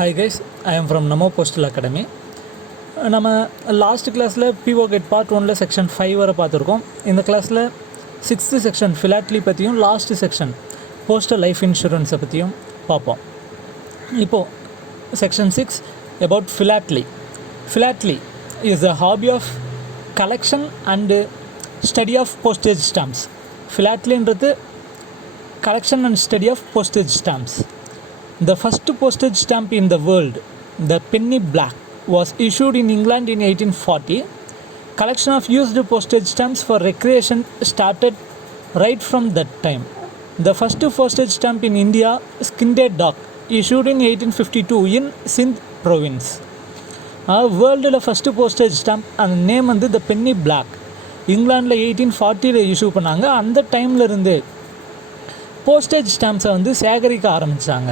Hi guys, I am from Namo Postal Academy. நம்ம last கிளாஸில் PO get part 1ல் section 5 வரை பார்த்துருக்கோம். இந்த கிளாஸில் 6th செக்ஷன் ஃபிலாட்லி பற்றியும் லாஸ்ட் செக்ஷன் போஸ்டல் லைஃப் இன்சூரன்ஸை பற்றியும் பார்ப்போம். இப்போது section 6 about philately. Philately is a hobby of collection and study of postage stamps. Philatelyன்றது collection and study of postage stamps. The first postage stamp in the world, the penny black, was issued in England in 1840. Collection of used postage stamps for recreation started right from that time. The first postage stamp in India, Skinded Dock, issued in 1852 in Sindh province. வேர்ல்டில் first postage stamp அந்த name வந்து த Penney black. இங்கிலாண்டில் 1840 issue பண்ணாங்க. அந்த டைமில் இருந்து postage ஸ்டாம்ப்ஸை வந்து சேகரிக்க ஆரம்பித்தாங்க.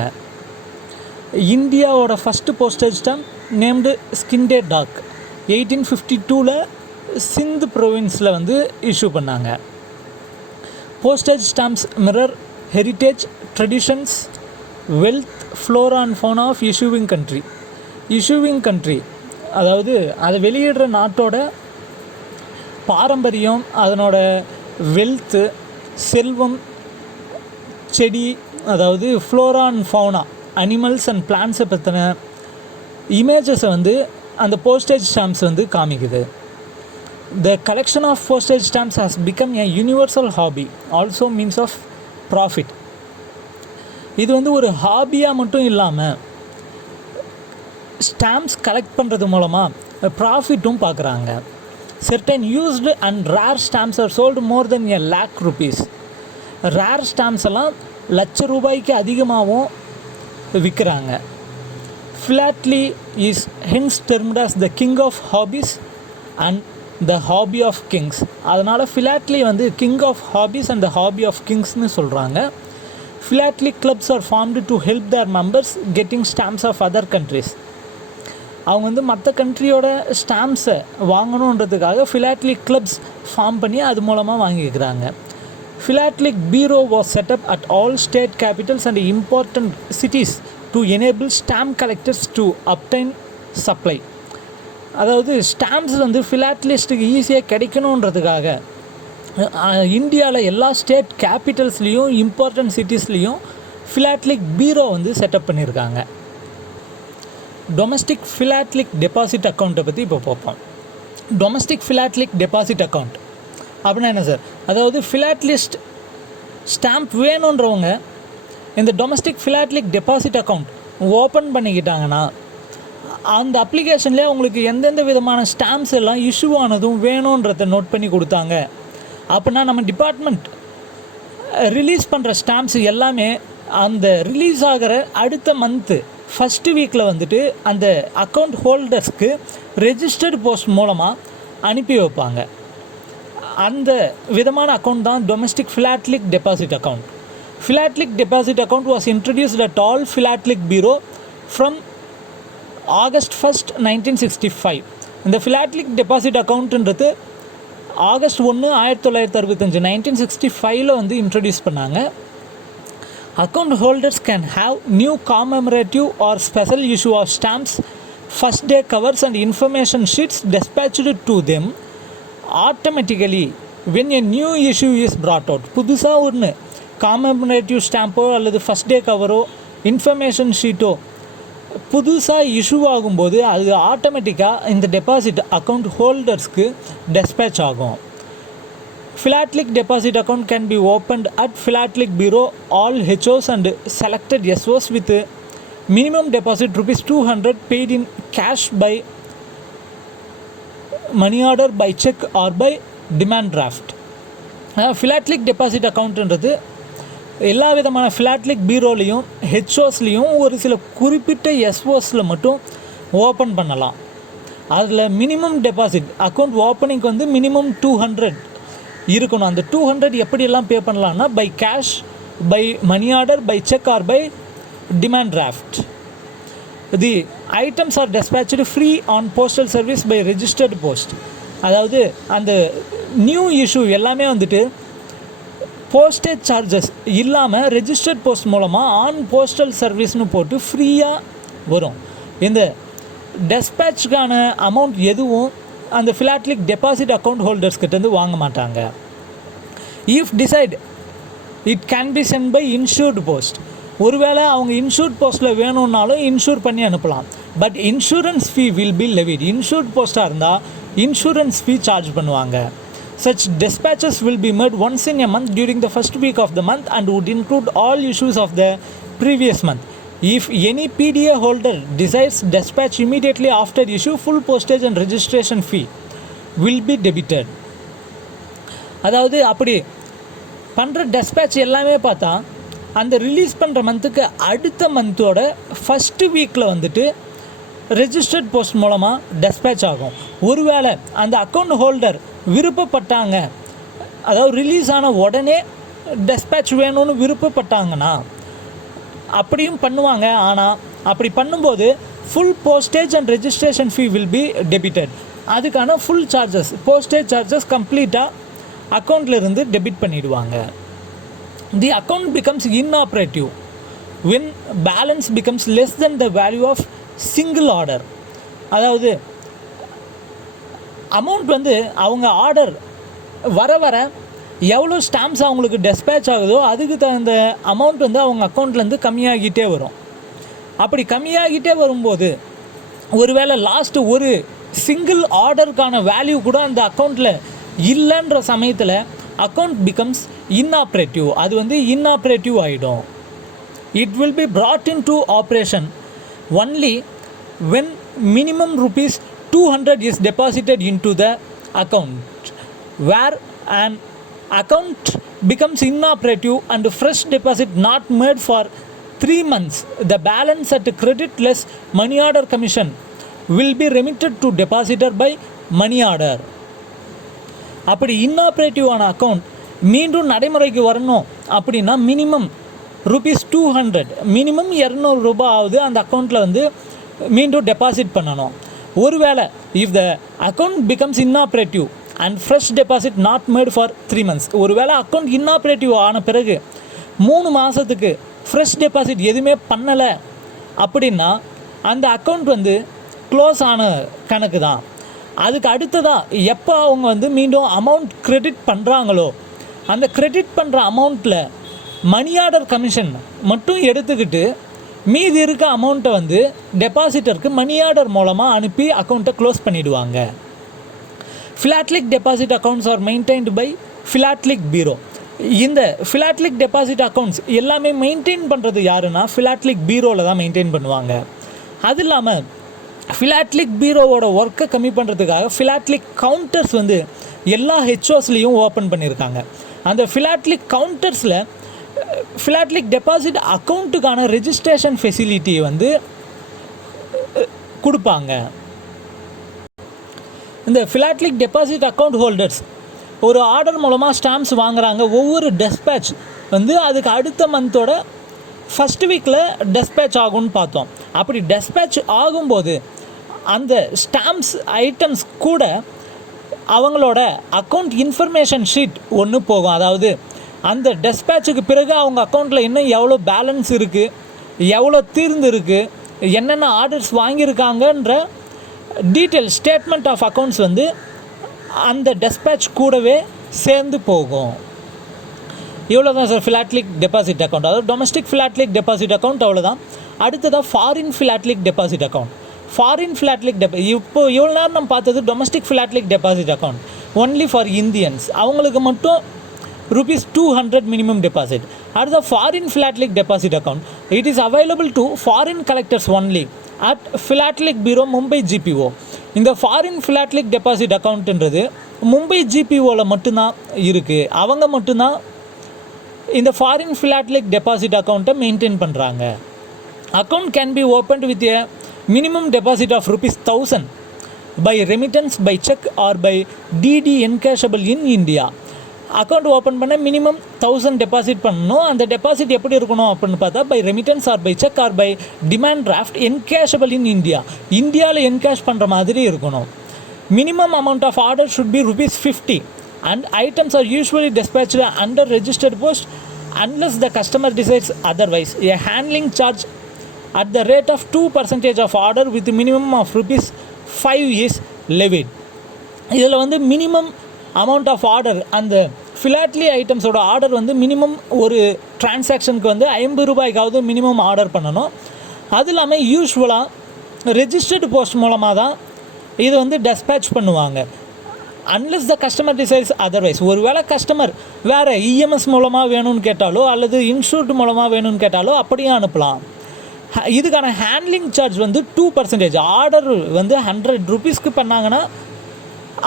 இந்தியாவோட first postage stamp named Scinde Dawk 1852 Sindh ப்ரொவின்ஸில் வந்து இஷ்யூ பண்ணாங்க. Postage stamps mirror heritage traditions wealth flora and fauna of issuing country. Issuing country அதாவது அதை வெளியிடுற நாட்டோட பாரம்பரியம், அதனோட வெல்த்து, செல்வம், செடி, அதாவது flora and fauna, animals and பிளான்ஸை பற்றின இமேஜஸை வந்து அந்த போஸ்டேஜ் ஸ்டாம்ப்ஸ் வந்து காமிக்குது. The collection of postage stamps has become a universal hobby, also means of profit. இது வந்து ஒரு ஹாபியாக மட்டும் இல்லாமல் ஸ்டாம்ப்ஸ் கலெக்ட் பண்ணுறது மூலமாக ப்ராஃபிட்டும் பார்க்குறாங்க. certain used and rare stamps are sold more than a lakh rupees. Rare stamps எல்லாம் லட்ச ரூபாய்க்கு அதிகமாகவும் விற்கிறாங்க. Philately is hence termed as the king of hobbies and the hobby of kings. அதனால் ஃபிலாட்லி வந்து king of hobbies and the hobby of கிங்ஸ்னு சொல்கிறாங்க. Philately clubs are formed to help their members getting stamps of other countries. அவங்க வந்து மற்ற கண்ட்ரியோட ஸ்டாம்ப்ஸை வாங்கணுன்றதுக்காக ஃபிலாட்லி clubs form பண்ணி அது மூலமாக வாங்கிக்கிறாங்க. Philatelic Bureau was set up at all state capitals and important cities to enable stamp collectors to obtain supply. அதாவது stamps வந்து ஃபிலாட்லிஸ்ட்டுக்கு ஈஸியாக கிடைக்கணுன்றதுக்காக இந்தியாவில் எல்லா ஸ்டேட் கேபிட்டல்ஸ்லேயும் இம்பார்ட்டன்ட் சிட்டிஸ்லேயும் ஃபிலாட்லிக் பீரோ வந்து செட்டப் பண்ணியிருக்காங்க. டொமஸ்டிக் ஃபிலாட்லிக் டெபாசிட் அக்கௌண்ட்டை பற்றி இப்போ பார்ப்போம். டொமஸ்டிக் ஃபிலாட்லிக் டெபாசிட் அக்கௌண்ட் அப்படின்னா என்ன சார்? அதாவது ஃபிலாட்லிஸ்ட் ஸ்டாம்ப் வேணுன்றவங்க இந்த domestic philatelic deposit account open பண்ணிக்கிட்டாங்கன்னா அந்த அப்ளிகேஷன்லேயே அவங்களுக்கு எந்தெந்த விதமான ஸ்டாம்ப்ஸ் எல்லாம் இஷ்யூ ஆனதும் வேணுன்றதை நோட் பண்ணி கொடுத்தாங்க. அப்படின்னா நம்ம டிபார்ட்மெண்ட் ரிலீஸ் பண்ணுற ஸ்டாம்ப்ஸ் எல்லாமே அந்த ரிலீஸ் ஆகிற அடுத்த மந்த்து ஃபஸ்ட்டு வீக்கில் வந்துட்டு அந்த அக்கௌண்ட் ஹோல்டர்ஸ்க்கு ரெஜிஸ்டர்டு போஸ்ட் மூலமாக அனுப்பி வைப்பாங்க. அந்த விதமான அக்கௌண்ட் தான் domestic philatelic deposit account. Philatelic deposit account was introduced at all philatelic bureau from August 1st, 1965. இந்த ஃபிலாட்லிக் டெபாசிட் அக்கௌண்ட்டுன்றது August 1, 1965 1965 வந்து இன்ட்ரடியூஸ் பண்ணாங்க. Account holders can have new commemorative or special issue of stamps, first day covers and information sheets dispatched to them automatically when a new issue is brought out. புதுசாக ஒன்று commemorative ஸ்டாம்போ அல்லது first day கவரோ information ஷீட்டோ புதுசாக issue ஆகும்போது அது ஆட்டோமேட்டிக்காக இந்த டெபாசிட் அக்கௌண்ட் ஹோல்டர்ஸ்க்கு டிஸ்பேச் ஆகும். Philatelic deposit account can be opened at philatelic bureau all HOs and selected SOs with minimum deposit ₹200 paid in cash by money order, by cheque or by demand draft. Philatelic deposit அக்கௌண்ட்டுன்றது எல்லா விதமான ஃபிலாட்லிக் பீரோலையும் ஹெச்ஓஸ்லேயும் ஒரு சில குறிப்பிட்ட எஸ்ஓஸில் மட்டும் open பண்ணலாம். அதில் minimum deposit account ஓப்பனிங்க்கு வந்து மினிமம் 200 இருக்கணும். அந்த 200 எப்படியெல்லாம் பே பண்ணலான்னா by cash, by money order, by cheque or by demand draft. The items are dispatched free on postal service by registered post. அதாவது அந்த நியூ இஷ்யூ எல்லாமே வந்துட்டு போஸ்டேஜ் சார்ஜஸ் இல்லாமல் ரெஜிஸ்டர்ட் போஸ்ட் மூலமாக ஆன் போஸ்டல் சர்வீஸ்னு போட்டு ஃப்ரீயாக வரும். இந்த டெஸ்பேட்ச்க்கான அமௌண்ட் எதுவும் அந்த ஃபிலாட்லிக் டெபாசிட் அக்கௌண்ட் ஹோல்டர்ஸ் கிட்டேருந்து வாங்க மாட்டாங்க. If decide it can be sent by insured post. ஒருவேளை அவங்க இன்சூர்ட் போஸ்ட்டில் வேணும்னாலும் இன்சூர் பண்ணி அனுப்பலாம். But insurance fee will be levied. Insured போஸ்ட்டாக இருந்தால் இன்சூரன்ஸ் ஃபீ சார்ஜ் பண்ணுவாங்க. Such dispatches will be made once in a month during the first week of the month and would include all issues of the previous month. If any PDA holder desires dispatch immediately after issue, full postage and registration fee will be debited. அதாவது அப்படி பண்ணுற dispatch எல்லாமே பார்த்தா அந்த release பண்ணுற மந்த்துக்கு அடுத்த மந்தோட first வீக்கில் வந்துட்டு ரெஜிஸ்டர்ட் போஸ்ட் மூலமாக டெஸ்பேட்ச் ஆகும். ஒருவேளை அந்த அக்கௌண்ட் ஹோல்டர் விருப்பப்பட்டாங்க, அதாவது ரிலீஸ் ஆன உடனே டெஸ்பேட்ச் வேணும்னு விருப்பப்பட்டாங்கன்னா அப்படியும் பண்ணுவாங்க. ஆனால் அப்படி பண்ணும்போது full postage and registration fee will B debited. அதுக்கான ஃபுல் சார்ஜஸ், போஸ்டேஜ் சார்ஜஸ் கம்ப்ளீட்டாக அக்கௌண்ட்லேருந்து டெபிட் பண்ணிடுவாங்க. தி account becomes inoperative when balance becomes less than the value of single order. அதாவது அமௌண்ட் வந்து அவங்க ஆர்டர் வர வர எவ்வளோ ஸ்டாம்ப்ஸ் அவங்களுக்கு டெஸ்பேட்ச் ஆகுதோ அதுக்கு தகுந்த அமௌண்ட் வந்து அவங்க அக்கௌண்ட்லேருந்து கம்மியாகிட்டே வரும். அப்படி கம்மியாகிட்டே வரும்போது ஒருவேளை லாஸ்ட்டு ஒரு சிங்கிள் ஆர்டருக்கான வேல்யூ கூட அந்த அக்கௌண்ட்டில் இல்லைன்ற சமயத்தில் அக்கௌண்ட் பிகம்ஸ் inoperative. அது வந்து inoperative ஆகிடும். It will be brought into operation only when minimum rupees 200 is deposited into the account. Where an account becomes inoperative and fresh deposit not made for 3 months, the balance at credit less money order commission will be remitted to depositor by money order. அப்படி inoperative account மீண்டும் நடைமுறைக்கு வரணும் அப்படின்னா minimum rupees 200, minimum 200 ரூபாய் ஆகுது அந்த அக்கௌண்ட்டில் வந்து மீண்டும் டெபாசிட் பண்ணணும். ஒருவேளை if the account becomes inoperative and fresh deposit not made for 3 months, ஒருவேளை அக்கௌண்ட் inoperative ஆன பிறகு 3 மாதத்துக்கு ஃப்ரெஷ் டெபாசிட் எதுவுமே பண்ணலை அப்படின்னா அந்த அக்கௌண்ட் வந்து க்ளோஸ் ஆன கணக்கு தான். அதுக்கு அடுத்ததாக எப்போ அவங்க வந்து மீண்டும் அமௌண்ட் கிரெடிட் பண்ணுறாங்களோ அந்த கிரெடிட் பண்ணுற அமௌண்ட்டில் மணி ஆர்டர் கமிஷன் மட்டும் எடுத்துக்கிட்டு மீதி இருக்க அமௌண்ட்டை வந்து டெபாசிட்டருக்கு மணி ஆர்டர் மூலமாக அனுப்பி அக்கௌண்ட்டை க்ளோஸ் பண்ணிவிடுவாங்க. Philatelic deposit accounts are maintained by philatelic bureau. இந்த ஃபிலாட்லிக் டெபாசிட் அக்கௌண்ட்ஸ் எல்லாமே மெயின்டைன் பண்ணுறது யாருன்னா ஃபிலாட்லிக் பீரோவில் தான் மெயின்டைன் பண்ணுவாங்க. அது இல்லாமல் ஃபிலாட்லிக் பீரோவோட ஒர்க்கை கம்மி பண்ணுறதுக்காக ஃபிலாட்லிக் கவுண்டர்ஸ் வந்து எல்லா ஹெச்ஓஸ்லேயும் ஓப்பன் பண்ணியிருக்காங்க. அந்த ஃபிலாட்லிக் கவுண்டர்ஸில் ஃபிலாட்லிக் டெபாசிட் அக்கௌண்ட்டுக்கான ரெஜிஸ்ட்ரேஷன் ஃபெசிலிட்டியை வந்து கொடுப்பாங்க. இந்த ஃபிலாட்லிக் டெபாசிட் அக்கௌண்ட் ஹோல்டர்ஸ் ஒரு ஆர்டர் மூலமாக ஸ்டாம்ப்ஸ் வாங்குகிறாங்க. ஒவ்வொரு டெஸ்பேட்ச் வந்து அதுக்கு அடுத்த மந்தோட ஃபஸ்ட் வீக்கில் டெஸ்பேட்ச் ஆகும்னு பார்த்தோம். அப்படி டெஸ்பேட்ச் ஆகும்போது அந்த ஸ்டாம்ப்ஸ் ஐட்டம்ஸ் கூட அவங்களோட அக்கௌண்ட் இன்ஃபர்மேஷன் ஷீட் ஒன்று போகும். அதாவது அந்த டெஸ்பேட்சுக்கு பிறகு அவங்க அக்கௌண்ட்டில் இன்னும் எவ்வளோ பேலன்ஸ் இருக்குது, எவ்வளோ தீர்ந்து இருக்குது, என்னென்ன ஆர்டர்ஸ் வாங்கியிருக்காங்கன்ற டீட்டெயில் ஸ்டேட்மெண்ட் ஆஃப் அக்கௌண்ட்ஸ் வந்து அந்த டெஸ்பேட்ச் கூடவே சேர்ந்து போகும். இவ்வளோ தான் சார் ஃபிலாட்லிக் டெபாசிட் அக்கௌண்ட். அதாவது டொமஸ்டிக் ஃபிலாட்லிக் டெபாசிட் அக்கௌண்ட் அவ்வளோதான். அடுத்ததாக foreign philatelic deposit account. Foreign philatelic இப்போ இவ்வளோ நேரம் நம்ம பார்த்தது domestic philatelic deposit account only for Indians, அவங்களுக்கு மட்டும் rupees 200 minimum deposit. அடுத்த foreign philatelic deposit account it is available to foreign collectors only at philatelic bureau Mumbai GPO. இந்த foreign philatelic deposit அக்கௌண்ட்டுன்றது மும்பை ஜிபிஓவில் மட்டும்தான் இருக்குது. அவங்க மட்டும்தான் இந்த ஃபாரின் ஃபிலாட்லிக் டெபாசிட் அக்கௌண்ட்டை மெயின்டைன் பண்ணுறாங்க. Account can be opened with a minimum deposit of ₹1000 by remittance, by cheque or by DD encashable in India. Account open பண்ண மினிமம் 1000 டெபாசிட் பண்ணணும். அந்த டெபாசிட் எப்படி இருக்கணும் அப்படின்னு பார்த்தா by remittance or by cheque or by demand draft encashable in India, இந்தியாவில் encash பண்ணுற மாதிரி இருக்கணும். Minimum amount of order should be ₹50 and items are usually dispatched under registered post unless the customer decides otherwise. A handling charge at the rate of 2% of order with minimum of rupees 5 is levied. இதில் வந்து minimum amount of order, அந்த ஃபிலாட்லி ஐட்டம்ஸோட order வந்து minimum ஒரு டிரான்சாக்ஷனுக்கு வந்து 50 ரூபாய்க்காவது minimum order பண்ணணும். அது இல்லாமல் யூஸ்வலாக ரெஜிஸ்டர்டு போஸ்ட் மூலமாக தான் இது வந்து டெஸ்பேட்ச் பண்ணுவாங்க. Unless the customer decides otherwise. ஒருவேளை கஸ்டமர் வேறு இஎம்எஸ் மூலமாக வேணும்னு கேட்டாலோ அல்லது இன்சூர்டு மூலமாக வேணும்னு கேட்டாலோ அப்படியும் அனுப்பலாம். இதுக்கான ஹேண்ட்லிங் சார்ஜ் வந்து 2%. ஆர்டர் வந்து 100 ரூபீஸ்க்கு பண்ணாங்கன்னா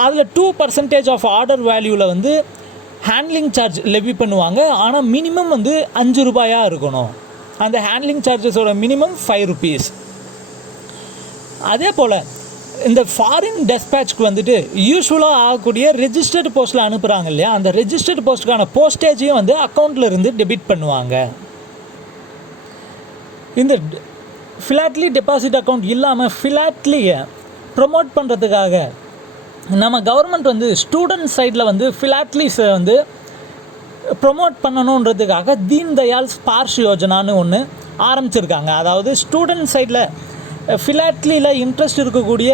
அதில் 2% ஆஃப் ஆர்டர் வேல்யூவில் வந்து ஹேண்ட்லிங் சார்ஜ் லெவி பண்ணுவாங்க. ஆனால் மினிமம் வந்து 5 ரூபாயாக இருக்கணும். அந்த ஹேண்ட்லிங் சார்ஜஸோட மினிமம் 5 rupees. அதே போல் இந்த ஃபாரின் டெஸ்பேட்ச்க்கு வந்துட்டு யூஸ்வலாக ஆகக்கூடிய ரெஜிஸ்டர்டு போஸ்ட்டில் அனுப்புகிறாங்க இல்லையா, அந்த ரெஜிஸ்டர்டு போஸ்ட்டுக்கான போஸ்டேஜையும் வந்து அக்கௌண்ட்டில் இருந்து டெபிட் பண்ணுவாங்க. இந்த ஃபிலாட்லி டெபாசிட் அக்கௌண்ட் இல்லாமல் ஃபிலாட்லியை ப்ரொமோட் பண்ணுறதுக்காக நம்ம கவர்மெண்ட் வந்து ஸ்டூடெண்ட் சைடில் வந்து ஃபிலாட்லிஸை வந்து ப்ரொமோட் பண்ணணுன்றதுக்காக தீன் தயாள் ஸ்பார்ஷ் யோஜனான்னு ஒன்று ஆரம்பிச்சிருக்காங்க. அதாவது ஸ்டூடெண்ட் சைடில் ஃபிலாட்லியில் இன்ட்ரெஸ்ட் இருக்கக்கூடிய,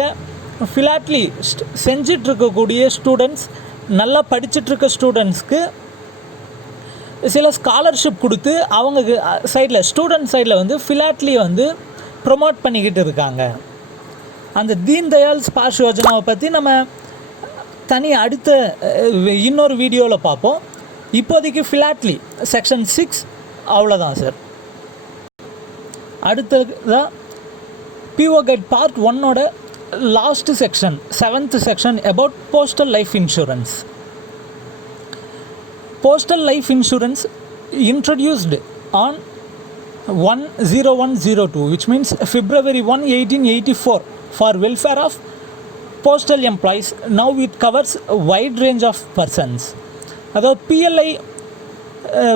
ஃபிலாட்லி செஞ்சிட்ருக்கக்கூடிய ஸ்டூடெண்ட்ஸ், நல்லா படிச்சுட்ருக்க ஸ்டூடெண்ட்ஸ்க்கு சில ஸ்காலர்ஷிப் கொடுத்து அவங்க சைடில், ஸ்டூடெண்ட் சைடில் வந்து ஃபிலாட்லியை வந்து ப்ரொமோட் பண்ணிக்கிட்டு இருக்காங்க. அந்த தீன் தயாள் ஸ்பார்ஷ் யோஜனாவை பற்றி நம்ம தனி அடுத்த இன்னொரு வீடியோவில் பார்ப்போம். இப்போதைக்கு ஃபிலாட்லி செக்ஷன் 6 அவ்வளோதான் சார். அடுத்ததாக பிஓ கைட் பார்ட் 1ஓட last section, 7th section about postal life insurance. Postal life insurance introduced on 1/01/02, which means February 1, 1884, for welfare of postal employees. Now it covers a wide range of persons. அதாவது PLI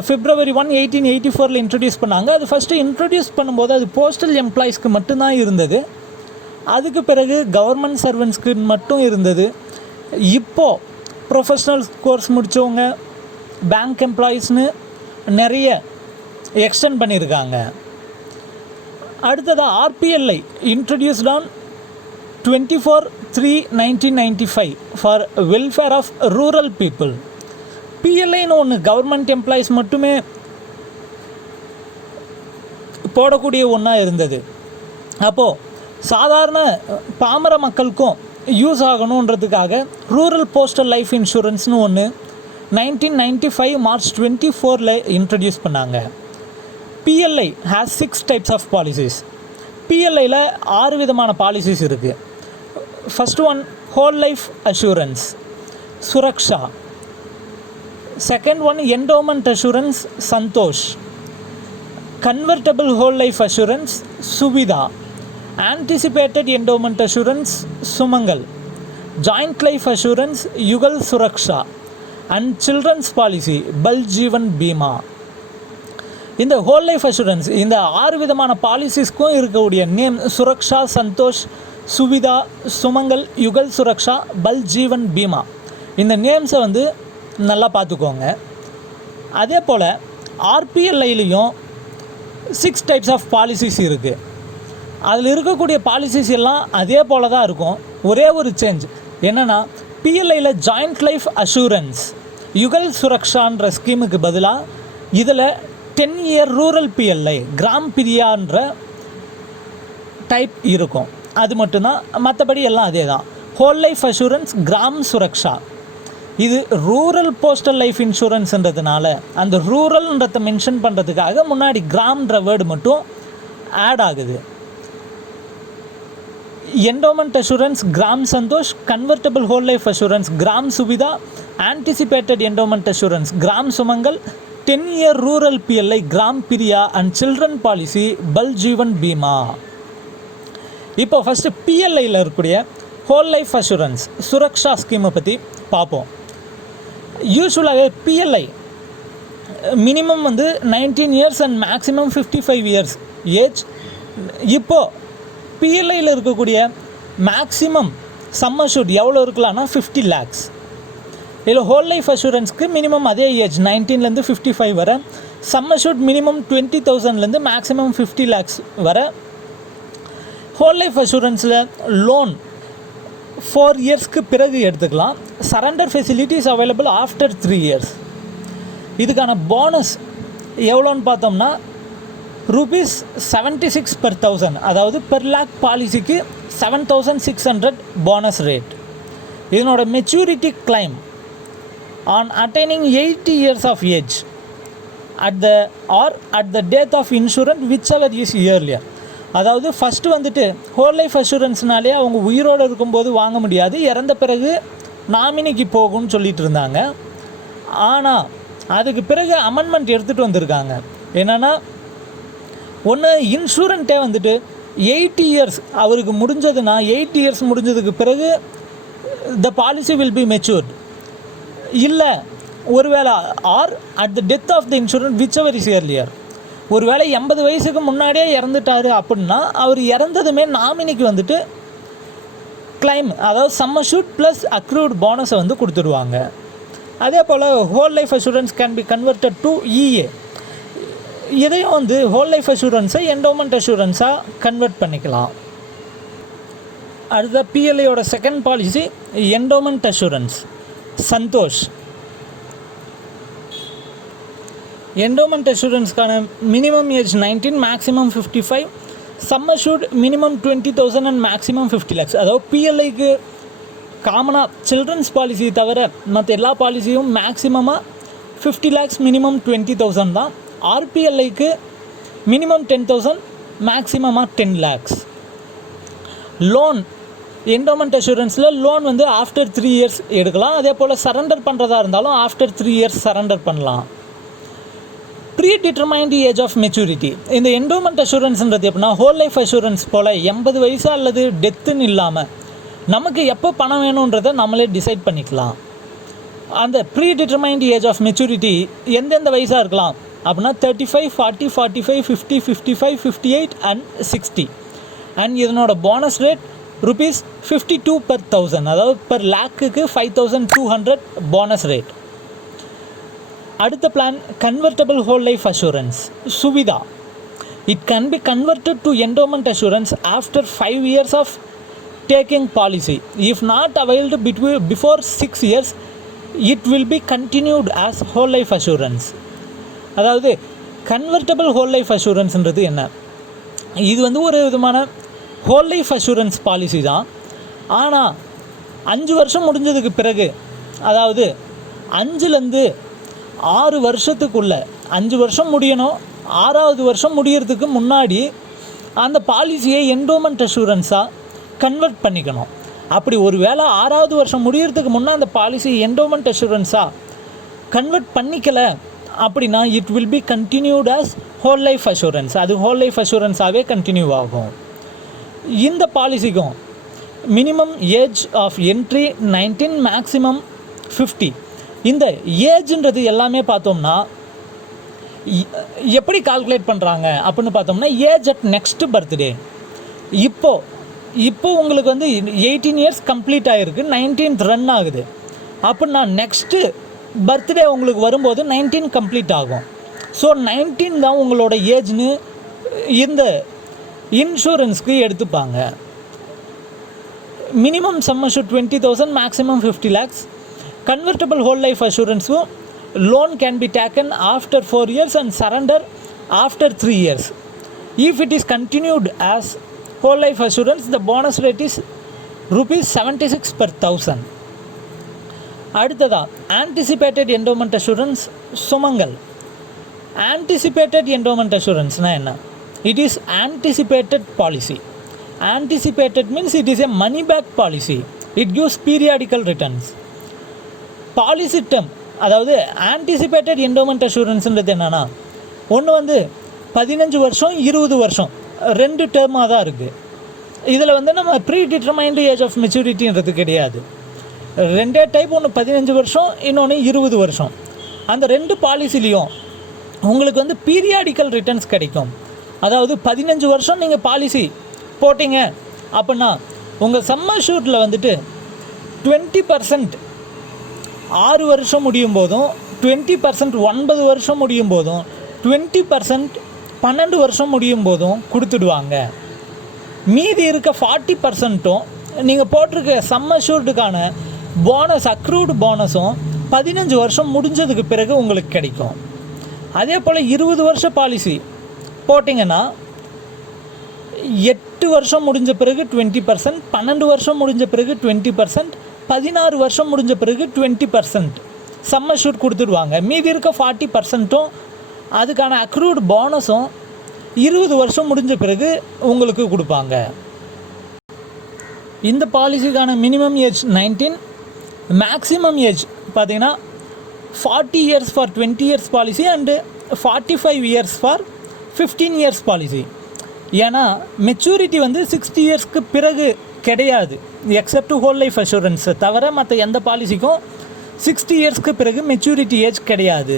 February 1, 1884 introduce பண்ணாங்க. அது first introduce பண்ணும்போது அது postal எம்ப்ளாயீஸ்க்கு மட்டும்தான் இருந்தது. அதுக்கு பிறகு government சர்வெண்ட்ஸ்க்கு மட்டும் இருந்தது. இப்போது ப்ரொஃபஷ்னல் கோர்ஸ் முடித்தவங்க, பேங்க் எம்ப்ளாயீஸ்னு நிறைய எக்ஸ்டெண்ட் பண்ணியிருக்காங்க. அடுத்ததாக RPLI introduced on 24/3/1995 for welfare of rural people. PLIன்னு ஒன்று கவர்மெண்ட் எம்ப்ளாயீஸ் மட்டுமே போடக்கூடிய ஒன்றா இருந்தது. அப்போது சாதாரண பாமர மக்களுக்கும் யூஸ் ஆகணுன்றதுக்காக ரூரல் போஸ்டல் லைஃப் இன்சூரன்ஸ்னு ஒன்று 1995 March 24 இன்ட்ரடியூஸ் பண்ணாங்க. PLI has 6 types of policies. PLIயில் 6 விதமான பாலிசிஸ் இருக்குது. First one whole life assurance Suraksha. Second one endowment assurance Santosh. Convertible whole life assurance Suvidha. Anticipated endowment assurance Sumangal. Joint life assurance Yugal Suraksha and children's policy Bal Jeevan Bima. இந்த whole life assurance, இந்த 6 விதமான பாலிசிஸ்க்கும் இருக்கக்கூடிய name Suraksha, Santhosh, Suvidha, Sumangali, யுகல் Suraksha, பல் ஜீவன் பீமா. இந்த நேம்ஸை வந்து நல்லா பார்த்துக்கோங்க. அதே போல் RPLIலையும் 6 டைப்ஸ் ஆஃப் பாலிசிஸ் இருக்குது. அதில் இருக்கக்கூடிய பாலிசிஸ் எல்லாம் அதே போல் தான் இருக்கும். ஒரே ஒரு சேஞ்ச் என்னென்னா, PLIயில் ஜாயிண்ட் லைஃப் அஷூரன்ஸ் யுகல் சுரக்ஷான்ற ஸ்கீமுக்கு பதிலாக இதில் 10 year ரூரல் PLI கிராம் பிரியான்ற டைப் இருக்கும். அது மட்டும்தான், மற்றபடி எல்லாம் அதே தான். Whole life assurance Gram Suraksha. இது ரூரல் போஸ்டல் லைஃப் இன்சூரன்ஸ்ன்றதுனால அந்த ரூரல்ன்றதை மென்ஷன் பண்ணுறதுக்காக முன்னாடி கிராம்ன்ற வேர்டு மட்டும் ஆட் ஆகுது. Endowment assurance Gram Santosh, convertible whole life assurance Gram Suvidha, anticipated endowment assurance Gram Sumangal, 10 year rural PLI Gram Priya and children policy Bal Jeevan Bima. இப்போ ஃபஸ்ட்டு PLIயில் இருக்கக்கூடிய ஹோல் லைஃப் அஷூரன்ஸ் சுரக்ஷா ஸ்கீமை பற்றி பார்ப்போம். யூஸ்வலாகவே PLI மினிமம் வந்து 19 years and maximum 55 years age. இப்போது PLIயில் இருக்கக்கூடிய மேக்ஸிமம் சம் அஷூர்ட் எவ்வளோ இருக்கலாம்னா 50 lakhs. இதில் ஹோல் லைஃப் அஷூரன்ஸ்க்கு மினிமம் அதே ஏஜ் 19லேருந்து 55 வரை. சம் அஷ்யூர்ட் மினிமம் 20,000லேருந்து மேக்ஸிமம் 50 lakhs வரை. ஹோல் லைஃப் அஷூரன்ஸில் லோன் 4 இயர்ஸ்க்கு பிறகு எடுத்துக்கலாம். Surrender facilities available after 3 years. இதுக்கான போனஸ் எவ்வளோன்னு பார்த்தோம்னா ₹76 per 1000, அதாவது பெர் லேக் பாலிசிக்கு 7,600 போனஸ் ரேட். இதனோட maturity claim on attaining 80 years of age at the death of insurance whichever is earlier. அதாவது ஃபஸ்ட்டு வந்துட்டு ஹோல் லைஃப் அஷூரன்ஸ்னாலே அவங்க உயிரோடு இருக்கும்போது வாங்க முடியாது, இறந்த பிறகு நாமினிக்கு போகும்னு சொல்லிட்டு இருந்தாங்க. ஆனால் அதுக்கு பிறகு அமெண்ட்மெண்ட் எடுத்துகிட்டு வந்திருக்காங்க. என்னென்னா ஒன்று இன்சூரன்ட்டே வந்துட்டு 80 years அவருக்கு முடிஞ்சதுன்னா 80 years முடிஞ்சதுக்கு பிறகு the policy will be matured. இல்லை ஒருவேளை or at the death of the insurance whichever is earlier, ஒருவேளை 80 வயசுக்கு முன்னாடியே இறந்துட்டார் அப்படின்னா அவர் இறந்ததுமே நாமினிக்கு வந்துட்டு கிளைம், அதாவது சம் அஷ்யூர்ட் ப்ளஸ் அக்ரூட் போனஸை வந்து கொடுத்துடுவாங்க. அதே போல் whole life assurance can be converted to EA. இதையும் வந்து ஹோல் லைஃப் அஷூரன்ஸை என்டோமெண்ட் அஷூரன்ஸாக கன்வெர்ட் பண்ணிக்கலாம். அடுத்த பிஎல்ஐயோட second policy endowment assurance Santosh. Endowment அஷூரன்ஸ்க்கான minimum age 19, maximum 55, sum assured minimum 20,000 and maximum 50 lakhs. அதாவது பிஎல்ஐக்கு காமனாக சில்ட்ரன்ஸ் பாலிசி தவிர மற்ற எல்லா பாலிசியும் மேக்ஸிமமாக 50 lakhs, மினிமம் 20,000 தான். ஆர்பிஎல்ஐக்கு மினிமம் 10,000, மேக்ஸிமமாக 10 lakhs. லோன் என்டோமெண்ட் அஷூரன்ஸில் லோன் வந்து ஆஃப்டர் 3 years எடுக்கலாம். அதே போல் சரண்டர் பண்ணுறதா இருந்தாலும் ஆஃப்டர் 3 years சரண்டர் பண்ணலாம். Pre determined age of maturity. இந்த என்டோமெண்ட் அஷூரன்ஸ்ன்றது எப்படின்னா ஹோல் லைஃப் அஷூரன்ஸ் போல் 80 வயசு அல்லது டெத்துன்னு இல்லாமல் நமக்கு எப்போ பணம் வேணுன்றதை நம்மளே டிசைட் பண்ணிக்கலாம். அந்த pre determined age of maturity எந்தெந்த வயசாக இருக்கலாம் அப்படின்னா 35, 40, 45, 50, 55, 58 அண்ட் 60. அண்ட் இதனோட போனஸ் ரேட் ₹52 per 1000, அதாவது பெர் லேக்குக்கு 5,200 போனஸ் ரேட். அடுத்த plan convertible whole life assurance Suvidha. It can be converted to endowment assurance after 5 years of taking policy. If not availed before 6 years it will be continued as whole life assurance. அதாவது convertible whole life அஷூரன்ஸ்ன்றது என்ன? இது வந்து ஒரு விதமான whole life assurance policy தான். ஆனால் 5 வருஷம் முடிஞ்சதுக்கு பிறகு, அதாவது 5லேருந்து 6 வருஷத்துக்குள்ளே, 5 வருஷம் முடியணும், 6வது வருஷம் முடியறதுக்கு முன்னாடி அந்த பாலிசியை என்டோமெண்ட் அஷூரன்ஸாக கன்வெர்ட் பண்ணிக்கணும். அப்படி ஒரு வேளை 6வது வருஷம் முடியறதுக்கு முன்னே அந்த பாலிசி என்டோமெண்ட் அஷூரன்ஸாக கன்வெர்ட் பண்ணிக்கலை அப்படின்னா it will be continued as whole life assurance. அது ஹோல் லைஃப் அஷூரன்ஸாகவே கண்டினியூ ஆகும். இந்த பாலிசிக்கும் minimum age of entry 19, maximum 50. இந்த ஏஜ்ன்றது எல்லாமே பார்த்தோம்னா எப்படி கால்குலேட் பண்ணுறாங்க அப்படின்னு பார்த்தோம்னா ஏஜ் அட் நெக்ஸ்ட் பர்த்டே. இப்போ உங்களுக்கு வந்து 18 years கம்ப்ளீட் ஆகிருக்கு, 19th ரன் ஆகுது அப்படின்னா நெக்ஸ்ட்டு பர்த்டே உங்களுக்கு வரும்போது 19 கம்ப்ளீட் ஆகும். ஸோ 19 தான் உங்களோட ஏஜ்னு இந்த இன்சூரன்ஸ்க்கு எடுத்துப்பாங்க. Minimum sum assured 20,000, maximum 50 lakhs. Convertible whole life அஷூரன்ஸும் loan can be taken after 4 years and surrender after 3 years. If it is continued as whole life assurance the bonus rate is ₹76 per 1000. அடுத்ததாக anticipated endowment assurance Sumangal. Anticipated endowment அஷூரன்ஸ்னால் என்ன? It is anticipated policy. Anticipated means it is a money back policy. It gives periodical returns. Policy term, அதாவது anticipated endowment அஷூரன்ஸ்ன்றது என்னென்னா, ஒன்று வந்து 15 வருஷம் 20 வருஷம் 2 டேர்மாக தான் இருக்குது. இதில் வந்து நம்ம ப்ரீ டிட்டர்மைன்டு ஏஜ் ஆஃப் மெச்சூரிட்டின்றது கிடையாது. 2 டைப், ஒன்று 15 வருஷம், இன்னொன்று 20 வருஷம். அந்த 2 பாலிசிலையும் உங்களுக்கு வந்து பீரியாடிக்கல் ரிட்டர்ன்ஸ் கிடைக்கும். அதாவது 15 வருஷம் நீங்கள் பாலிசி போட்டிங்க அப்படின்னா உங்கள் சம் அஷ்யூர்டில் வந்துட்டு 20% 6 வருஷம் முடியும் போதும், 20% 9 வருஷம் முடியும் போதும், 20% 12 வருஷம் முடியும் போதும் கொடுத்துடுவாங்க. மீதி இருக்க 40%ம் நீங்கள் போட்டிருக்க சம் அஷ்யூர்டுக்கான போனஸ் அக்ரூடு போனஸும் 15 வருஷம் முடிஞ்சதுக்கு பிறகு உங்களுக்கு கிடைக்கும். அதே போல் 20 வருஷ பாலிசி போட்டிங்கன்னா 8 வருஷம் முடிஞ்ச பிறகு 20%, 12 வருஷம் முடிஞ்ச பிறகு 20%, 16 வருஷம் முடிஞ்ச பிறகு 20% சம் அஷ்யூர்ட் கொடுத்துடுவாங்க. மீதி இருக்க 40%ம் அதுக்கான அக்ரூடு போனஸும் 20 வருஷம் முடிஞ்ச பிறகு உங்களுக்கு கொடுப்பாங்க. இந்த பாலிசிக்கான மினிமம் ஏஜ் 19, மேக்ஸிமம் ஏஜ் பார்த்திங்கன்னா 40 years for 20 years policy and 45 years for 15 years policy. ஏன்னா மெச்சூரிட்டி வந்து 60 இயர்ஸ்க்கு பிறகு கிடையாது, எக்ஸப்ட் ஹோல் லைஃப் அஷூரன்ஸை தவிர மற்ற எந்த பாலிசிக்கும் 60 இயர்ஸ்க்கு பிறகு மெச்சூரிட்டி ஏஜ் கிடையாது.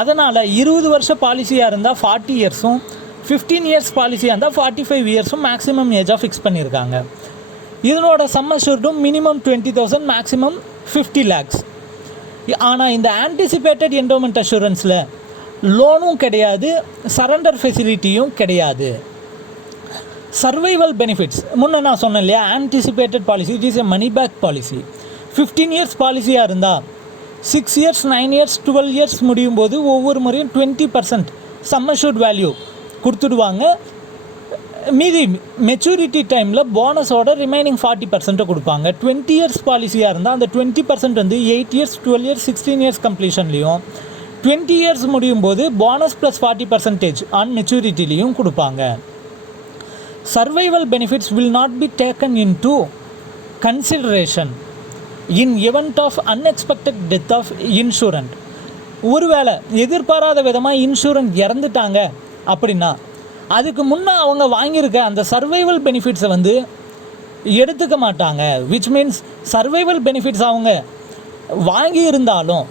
அதனால் 20 வருஷ பாலிசியாக இருந்தால் 40 இயர்ஸும், 15 இயர்ஸ் பாலிசியாக இருந்தால் 45 இயர்ஸும் மேக்ஸிமம் ஏஜாக ஃபிக்ஸ் பண்ணியிருக்காங்க. இதனோட சம் அஷ்யூர்டும் மினிமம் 20,000, மேக்ஸிமம் 50 lakhs. ஆனால் இந்த ஆன்டிசிபேட்டட் என்டோமெண்ட் அஷூரன்ஸில் லோனும் கிடையாது, சரண்டர் ஃபெசிலிட்டியும் கிடையாது. சர்வைவல் பெனிஃபிட்ஸ் முன்னே நான் சொன்னேன் இல்லையா, anticipated policy it is a money back policy. 15 years பாலிசியாக இருந்தால் 6 இயர்ஸ், 9 இயர்ஸ், 12 இயர்ஸ் முடியும் போது ஒவ்வொரு முறையும் 20% சம் அஷ்யூர்ட் வேல்யூ கொடுத்துடுவாங்க. மீதி மெச்சூரிட்டி டைமில் போனஸோட ரிமைனிங் 40% கொடுப்பாங்க. 20 இயர்ஸ் பாலிசியாக இருந்தால் அந்த 20% வந்து 8 இயர்ஸ், 12 இயர்ஸ், 16 இயர்ஸ் கம்ப்ளீஷன்லேயும், 20 இயர்ஸ் முடியும் போது போனஸ் ப்ளஸ் 40% ஆன் மெச்சூரிட்டிலையும் கொடுப்பாங்க. Survival benefits will not be taken into consideration in event of unexpected death of insurant. ஒருவேளை எதிர்பாராத விதமாக இன்சூரன்ஸ் இறந்துட்டாங்க அப்படின்னா அதுக்கு முன்னே அவங்க வாங்கியிருக்க அந்த சர்வைவல் பெனிஃபிட்ஸை வந்து எடுத்துக்க மாட்டாங்க. விச் மீன்ஸ் சர்வைவல் பெனிஃபிட்ஸ் அவங்க வாங்கியிருந்தாலும்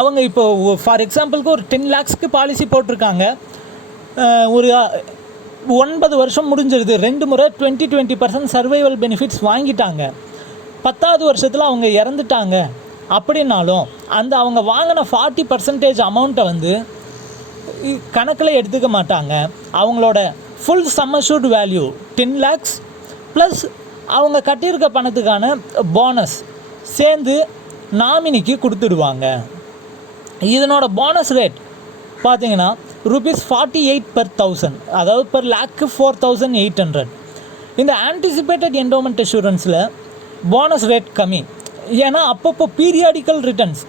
அவங்க இப்போ ஃபார் எக்ஸாம்பிளுக்கு ஒரு 10 lakhsக்கு பாலிசி போட்டிருக்காங்க, ஒரு 9 வருஷம் முடிஞ்சிருது, 2 முறை 20% சர்வைவல் பெனிஃபிட்ஸ் வாங்கிட்டாங்க, 10வது வருஷத்தில் அவங்க இறந்துட்டாங்க அப்படின்னாலும் அந்த அவங்க வாங்கின 40% அமௌண்ட்டை வந்து கணக்கில் எடுத்துக்க மாட்டாங்க. அவங்களோட full sum assured value 10 lakhs plus அவங்க கட்டியிருக்க பணத்துக்கான போனஸ் சேர்ந்து நாமினிக்கு கொடுத்துடுவாங்க. இதனோட போனஸ் ரேட் பார்த்தீங்கன்னா ₹48 per 1000, அதாவது per lakh 4,800. இந்த ஆன்டிசிபேட்டட் என்டோமெண்ட் அஷூரன்ஸில் போனஸ் ரேட் கம்மி. ஏன்னா அப்பப்போ பீரியாடிக்கல் ரிட்டர்ன்ஸ்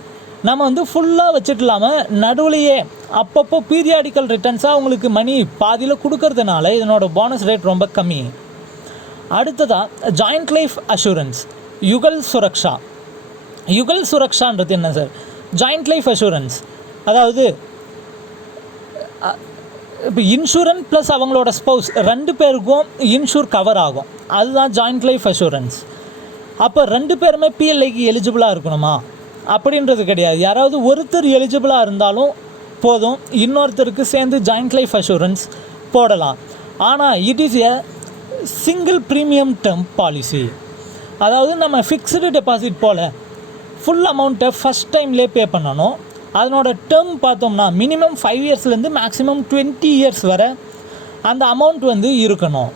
நம்ம வந்து ஃபுல்லாக வச்சுட்டு இல்லாமல் நடுவுலையே அப்பப்போ பீரியாடிக்கல் ரிட்டர்ன்ஸாக அவங்களுக்கு மணி பாதியில் கொடுக்கறதுனால இதனோட போனஸ் ரேட் ரொம்ப கம்மி. அடுத்ததாக joint life assurance Yugal Suraksha. யுகல் சுரக்ஷான்றது என்ன சார்? ஜாயிண்ட் லைஃப் அஷூரன்ஸ், அதாவது இப்போ இன்சூரன்ஸ் ப்ளஸ் அவங்களோட ஸ்பௌஸ் 2 பேருக்கும் இன்சூர் கவர் ஆகும், அதுதான் ஜாயிண்ட் லைஃப் அஷூரன்ஸ். அப்போ 2 பேருமே பிஎல்ஐக்கு எலிஜிபிளாக இருக்கணுமா அப்படின்றது கிடையாது. யாராவது ஒருத்தர் எலிஜிபிளாக இருந்தாலும் போதும், இன்னொருத்தருக்கு சேர்ந்து ஜாயிண்ட் லைஃப் அஷூரன்ஸ் போடலாம். ஆனால் it is a single premium term policy. அதாவது நம்ம ஃபிக்ஸ்டு டெபாசிட் போல் ஃபுல் அமௌண்ட்டை ஃபஸ்ட் டைம்லேயே பே பண்ணணும். அதனோட டேர்ம் பார்த்தோம்னா மினிமம் 5 இயர்ஸ்லேருந்து மேக்ஸிமம் 20 இயர்ஸ் வரை அந்த அமௌண்ட் வந்து இருக்கணும்.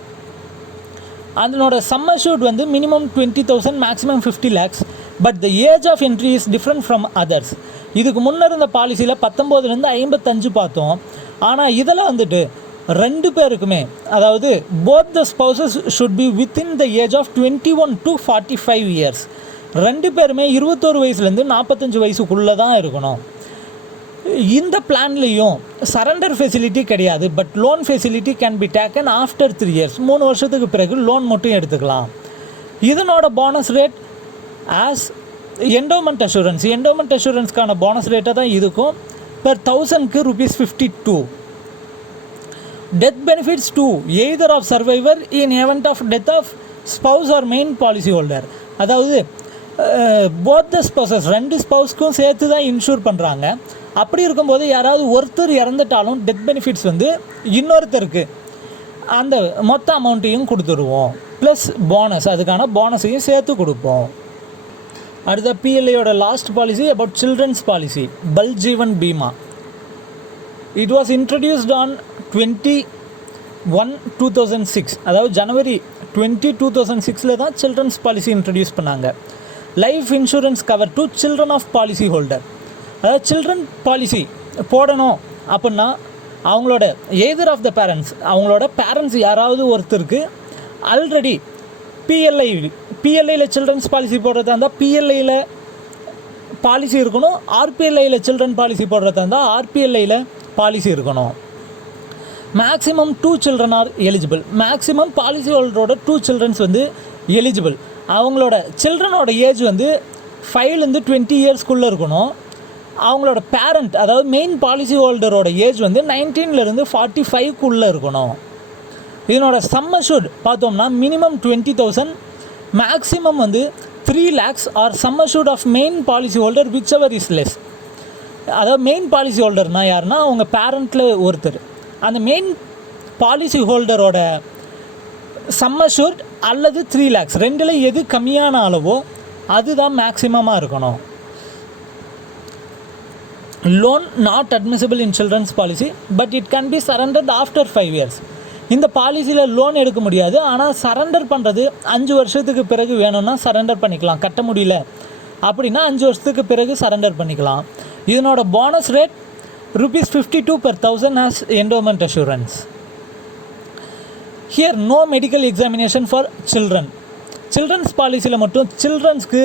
அதனோட சம் அஷ்யூர்ட் வந்து minimum 20,000, maximum 50 lakhs. But the age of entry is different from others. இதுக்கு முன்னர் இருந்த பாலிசியில் 19லேருந்து 55 பார்த்தோம். ஆனால் இதில் வந்துட்டு 2 பேருக்குமே, அதாவது both the spouses should be within the age of 21 to 45 years. 2 பேருமே 21 வயசுலேருந்து 45 வயசுக்குள்ளே தான் இருக்கணும். இந்த பிளான்லேயும் சரண்டர் ஃபெசிலிட்டி கிடையாது, but loan facility can be taken after 3 years. 3 வருஷத்துக்கு பிறகு லோன் மட்டும் எடுத்துக்கலாம். இதனோட bonus rate as endowment assurance, endowment அஷூரன்ஸ்க்கான போனஸ் ரேட்டை தான் இருக்கும். பெர் 1000க்கு ₹52. Death benefits to either of survivor in event of death of spouse or main policy holder. அதாவது போத் த ஸ்பௌசஸ் 2 ஸ்பௌஸ்க்கும் சேர்த்து தான் இன்சூர் பண்ணுறாங்க. அப்படி இருக்கும்போது யாராவது ஒருத்தர் இறந்துட்டாலும் டெத் பெனிஃபிட்ஸ் வந்து இன்னொருத்தருக்கு அந்த மொத்த அமௌண்ட்டையும் கொடுத்துருவோம், ப்ளஸ் போனஸ், அதுக்கான போனஸையும் சேர்த்து கொடுப்போம். அடுத்த பிஎல்ஐயோட last policy about children's policy, Bal Jeevan Bima. It was introduced on 21/2006, அதாவது ஜனவரி 20/2006 தான் சில்ட்ரன்ஸ் பாலிசி இன்ட்ரடியூஸ் பண்ணாங்க. Life insurance cover to children of policy holder. அதாவது சில்ட்ரன் பாலிசி போடணும் அப்படின்னா அவங்களோட எய்தர் ஆஃப் த பேரண்ட்ஸ், அவங்களோட பேரண்ட்ஸ் யாராவது ஒருத்தருக்கு ஆல்ரெடி பிஎல்ஐயில் சில்ட்ரன்ஸ் பாலிசி போடுறதா இருந்தால் பிஎல்ஐயில் பாலிசி இருக்கணும். ஆர்பிஎல்ஐயில் சில்ட்ரன் பாலிசி போடுறதா இருந்தால் ஆர்பிஎல்ஐயில் பாலிசி இருக்கணும். Maximum 2 children are eligible. Maximum policy ஹோல்டரோட 2 children வந்து எலிஜிபிள். அவங்களோட சில்ட்ரனோட ஏஜ் வந்து 5 to 20 yearsக்குள்ளே இருக்கணும். அவங்களோட பேரண்ட், அதாவது மெயின் பாலிசி ஹோல்டரோட ஏஜ் வந்து 19 to 45க்குள்ளே இருக்கணும். இதனோட சம் அஷ்யூர்ட் பார்த்தோம்னா மினிமம் 20,000, மேக்ஸிமம் வந்து 3 lakhs or sum assured of main policy holder whichever is less. அதாவது மெயின் பாலிசி ஹோல்டர்னா யாருன்னா அவங்க பேரண்ட்டில் ஒருத்தர். அந்த மெயின் பாலிசி ஹோல்டரோட சம் அஷ்யூர்ட் அல்லது 3 lakhs ரெண்டில் எது கம்மியான அளவோ அதுதான் மேக்ஸிமமாக இருக்கணும். Loan not admissible in children's policy but it can be surrendered after 5 years. இந்த பாலிசியில் லோன் எடுக்க முடியாது, ஆனால் சரண்டர் பண்ணுறது 5 வருஷத்துக்கு பிறகு வேணும்னா சரண்டர் பண்ணிக்கலாம். கட்ட முடியல அப்படின்னா 5 வருஷத்துக்கு பிறகு சரண்டர் பண்ணிக்கலாம். இதனோட bonus rate ₹52 per 1000 as endowment assurance. Here no medical examination for children. Children's பாலிசியில் மட்டும் சில்ட்ரன்ஸ்க்கு